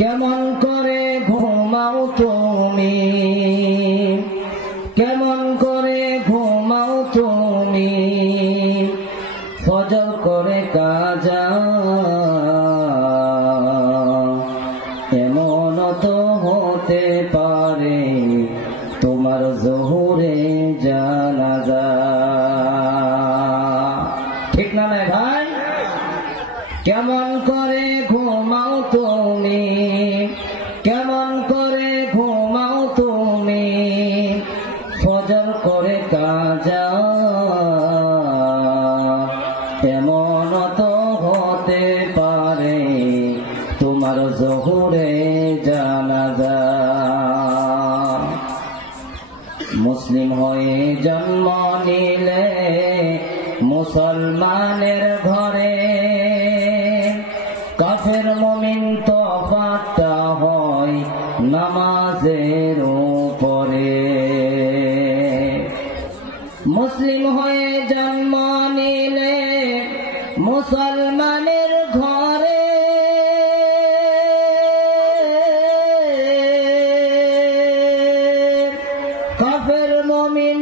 কেমন করে ঘুমাও তুমি, কেমন করে ঘুমাও তুমি, ফজর করে কাজা, এমন তো হতে পারে তোমার জোহরে জানাজা। ঠিক না নাই ভাই? কেমন করে ঘুমাও তুমি, কেমন করে ঘুমাও তুমি, ফজর করে কাজা, এমন তো হতে পারে তোমার জোহরে জানাজা। মুসলিম হয়ে জন্ম নিলে মুসলমানের ঘরে, কাফের মুমিন তফাৎটা হয় নামাজের উপরে। মুসলিম হয়ে জন্ম নিলে মুসলমানের ঘরে, কাফের মুমিন